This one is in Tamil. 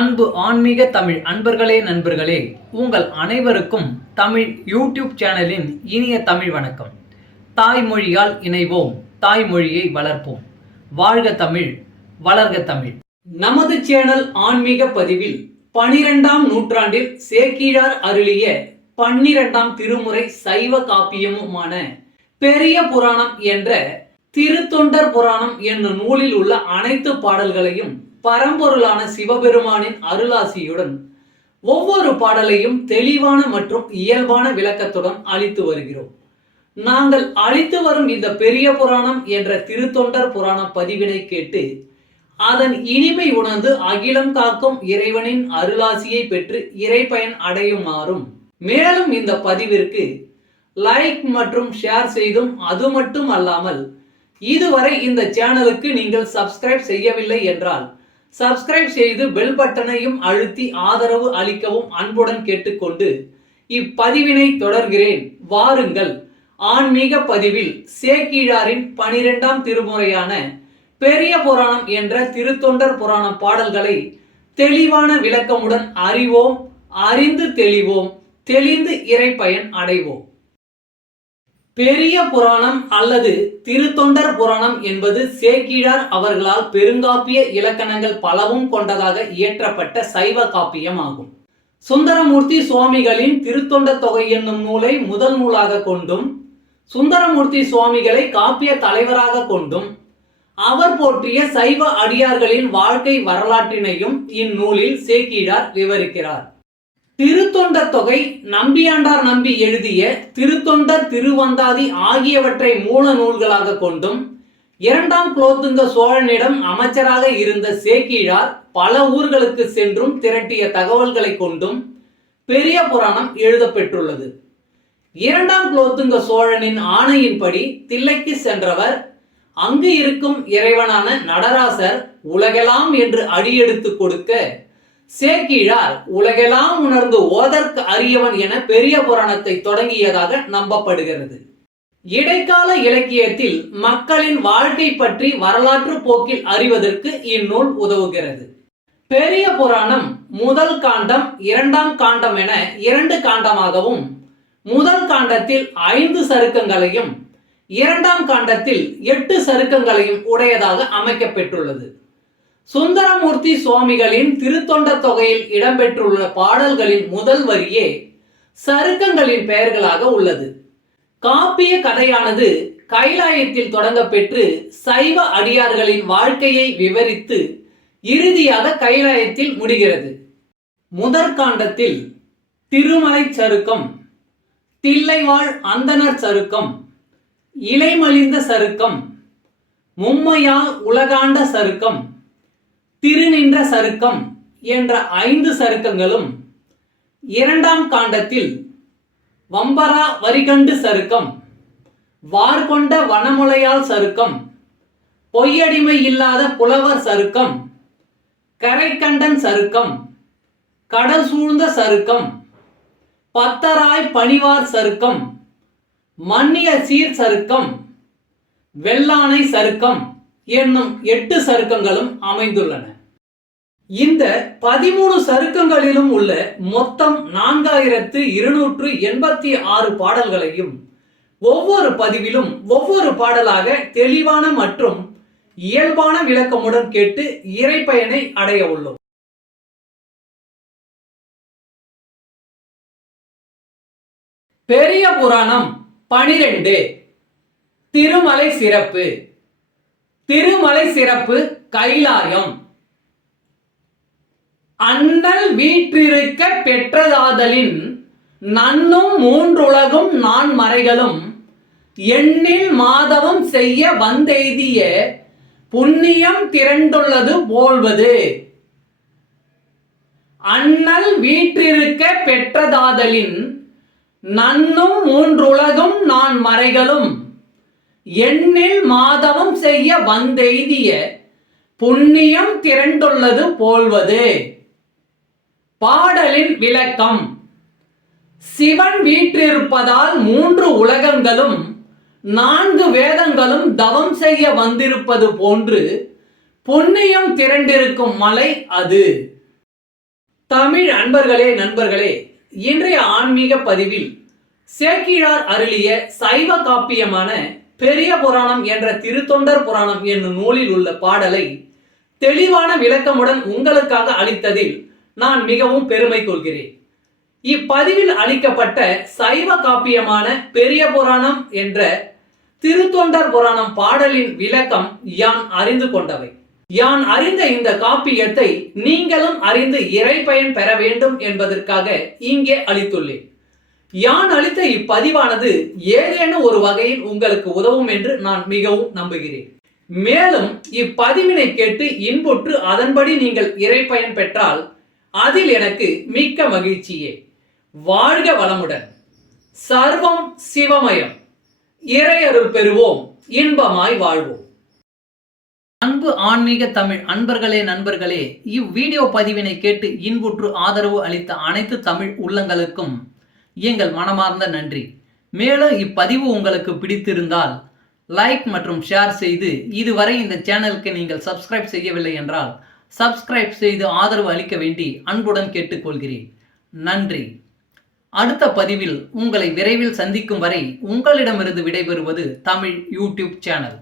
அன்பு ஆன்மீக தமிழ் அன்பர்களே நண்பர்களே, உங்கள் அனைவருக்கும் தமிழ் யூடியூப் சேனலின் இனிய தமிழ் வணக்கம். தாய்மொழியால் இணைவோம், தாய்மொழியை வளர்ப்போம். வாழ்க தமிழ், வளர்க தமிழ். நமது சேனல் ஆன்மீக பதிவில் 12ஆம் நூற்றாண்டில் சேக்கிழார் அருளிய 12ஆம் திருமுறை சைவ காப்பியமுமான பெரிய புராணம் என்ற திருத்தொண்டர் புராணம் என்னும் நூலில் உள்ள அனைத்து பாடல்களையும் பரம்பொருளான சிவபெருமானின் அருளாசியுடன் ஒவ்வொரு பாடலையும் தெளிவான மற்றும் இயல்பான விளக்கத்துடன் அளித்து வருகிறோம். நாங்கள் அளித்து வரும் இந்த பெரிய புராணம் என்ற திருத்தொண்டர் புராணம் பதிவினை கேட்டு அதன் இனிமை உணர்ந்து அகிலம் காக்கும் இறைவனின் அருளாசியை பெற்று இறைப்பயன் அடையுமாறும், மேலும் இந்த பதிவிற்கு லைக் மற்றும் ஷேர் செய்தும், அது மட்டும் அல்லாமல் இதுவரை இந்த சேனலுக்கு நீங்கள் சப்ஸ்கிரைப் செய்யவில்லை என்றால் சப்ஸ்கிரைப் செய்து பெல் பட்டனையும் அழுத்தி ஆதரவு அளிக்கவும் அன்புடன் கேட்டுக்கொண்டு இப்பதிவினை தொடர்கிறேன். வாருங்கள், ஆன்மீக பதிவில் சேக்கிழாரின் 12ஆம் திருமுறையான பெரிய புராணம் என்ற திருத்தொண்டர் புராணம் பாடல்களை தெளிவான விளக்கமுடன் அறிவோம், அறிந்து தெளிவோம், தெளிந்து இறைப்பயன் அடைவோம். பெரிய புராணம் அல்லது திருத்தொண்டர் புராணம் என்பது சேக்கிழார் அவர்களால் பெருங்காப்பிய இலக்கணங்கள் பலவும் கொண்டதாக இயற்றப்பட்ட சைவ காப்பியம் ஆகும். சுந்தரமூர்த்தி சுவாமிகளின் திருத்தொண்ட தொகை என்னும் நூலை முதல் நூலாக கொண்டும், சுந்தரமூர்த்தி சுவாமிகளை காப்பிய தலைவராக கொண்டும், அவர் போற்றிய சைவ அடியார்களின் வாழ்க்கை வரலாற்றினையும் இந்நூலில் சேக்கிழார் விவரிக்கிறார். திருத்தொண்ட தொகை நம்பியாண்டார் நம்பி எழுதிய திருத்தொண்டர் திருவந்தாதி ஆகியவற்றை மூல நூல்களாக கொண்டும், 2ஆம் குலோத்துங்க சோழனிடம் அமைச்சராக இருந்த சேக்கிழார் பல ஊர்களுக்கு சென்றும் திரட்டிய தகவல்களை கொண்டும் பெரிய புராணம் எழுதப்பெற்றுள்ளது. 2ஆம் குலோத்துங்க சோழனின் ஆணையின்படி தில்லைக்கு சென்றவர் அங்கு இருக்கும் இறைவனான நடராசர் உலகெல்லாம் என்று அடியெடுத்து கொடுக்க சேக்கிழார் உலகெல்லாம் உணர்ந்து ஓதற்கு அரியவன் என பெரிய புராணத்தை தொடங்கியதாக நம்பப்படுகிறது. இடைக்கால இலக்கியத்தில் மக்களின் வாழ்க்கை பற்றி வரலாற்று போக்கில் அறிவதற்கு இந்நூல் உதவுகிறது. பெரிய புராணம் முதல் காண்டம், 2ஆம் காண்டம் என 2 காண்டமாகவும், முதல் காண்டத்தில் 5 சருக்கங்களையும் 2ஆம் காண்டத்தில் 8 சருக்கங்களையும் உடையதாக அமைக்கப்பெற்றுள்ளது. சுந்தரமூர்த்தி சுவாமிகளின் திருத்தொண்ட தொகையில் இடம்பெற்றுள்ள பாடல்களின் முதல் வரியே சருக்கங்களின் பெயர்களாக உள்ளது. காப்பிய கதையானது கைலாயத்தில் தொடங்க பெற்று சைவ அடியார்களின் வாழ்க்கையை விவரித்து இறுதியாக கைலாயத்தில் முடிகிறது. முதற்காண்டத்தில் திருமலை சருக்கம், தில்லைவாழ் அந்தணர் சருக்கம், இலைமலிந்த சருக்கம், மும்மையால் உலகாண்ட சருக்கம், திருநின்ற சருக்கம் என்ற 5 சருக்கங்களும், 2ஆம் காண்டத்தில் வம்பரா வரிகண்டு சருக்கம், வார்கொண்ட வனமுலையால் சருக்கம், பொய்யடிமை இல்லாத புலவர் சருக்கம், கரைக்கண்டன் சருக்கம், கடல் சூழ்ந்த சருக்கம், பத்தராய் பணிவார் சருக்கம், மன்னிய சீர் சருக்கம், வெள்ளானை சருக்கம் என்னும் 8 சருக்கங்களும் அமைந்துள்ளன. இந்த 13 சருக்கங்களிலும் உள்ள மொத்தம் 4286 பாடல்களையும் ஒவ்வொரு பதிவிலும் ஒவ்வொரு பாடலாக தெளிவான மற்றும் இயல்பான விளக்கமுடன் கேட்டு இறைப்பயனை அடைய உள்ளோம். பெரிய புராணம் 12. திருமலை சிறப்பு. திருமலை சிறப்பு கைலாயம். அண்ணல் வீற்றிருக்க பெற்றதாதலின் நன்னும் 3 உலகும் 4 மறைகளும் எண்ணில் மாதவம் செய்ய வந்தெய்திய புண்ணியம் திரண்டுள்ளது போல்வது. அண்ணல் வீற்றிருக்க பெற்றதாதலின் நன்னும் 3 உலகும் 4 மறைகளும் எண்ணில் மாதவம் செய்ய வந்தெய்திய புண்ணியம் திரண்டுள்ளது போல்வது. பாடலின் விளக்கம். சிவன் வீற்றிருப்பதால் 3 உலகங்களும் 4 வேதங்களும் தவம் செய்ய வந்திருப்பது போன்று புண்ணியம் திரண்டிருக்கும் மலை அது. தமிழ் அன்பர்களே நண்பர்களே, இன்றைய ஆன்மீக பதிவில் சேக்கிழார் அருளிய சைவ காப்பியமான பெரிய புராணம் என்ற திருத்தொண்டர் புராணம் என்னும் நூலில் உள்ள பாடலை தெளிவான விளக்கமுடன் உங்களுக்காக அளித்ததில் நான் மிகவும் பெருமை கொள்கிறேன். இப்பதிவில் அளிக்கப்பட்ட சைவ காப்பியமான பெரிய புராணம் என்ற திருத்தொண்டர் புராணம் பாடலின் விளக்கம் யான் அறிந்து கொண்டவை. யான் அறிந்த இந்த காப்பியத்தை நீங்களும் அறிந்து இறை பயன் பெற வேண்டும் என்பதற்காக இங்கே அளித்துள்ளேன். யான் அளித்த இப்பதிவானது ஏதேனும் ஒரு வகையில் உங்களுக்கு உதவும் என்று நான் மிகவும் நம்புகிறேன். மேலும் இப்பதிவினை கேட்டு இன்புற்று அதன்படி நீங்கள் இறை பயன் பெற்றால் அதில் எனக்கு மிக்க மகிழ்ச்சியே. வாழ்க வளமுடன். சர்வம் சிவமயம். இறையருள் பெறுவோம், இன்பமாய் வாழ்வோம். அன்பு ஆன்மீக தமிழ் அன்பர்களே நண்பர்களே, இவ்வீடியோ பதிவினை கேட்டு இன்புற்று ஆதரவு அளித்த அனைத்து தமிழ் உள்ளங்களுக்கும் எங்கள் மனமார்ந்த நன்றி. மேலும் இப்பதிவு உங்களுக்கு பிடித்திருந்தால் லைக் மற்றும் ஷேர் செய்து, இதுவரை இந்த சேனலுக்கு நீங்கள் சப்ஸ்கிரைப் செய்யவில்லை என்றால் சப்ஸ்கிரைப் செய்து ஆதரவு அளிக்க வேண்டி அன்புடன் கேட்டுக்கொள்கிறேன். நன்றி. அடுத்த பதிவில் உங்களை விரைவில் சந்திக்கும் வரை உங்களிடமிருந்து விடைபெறுவது தமிழ் யூடியூப் சேனல்.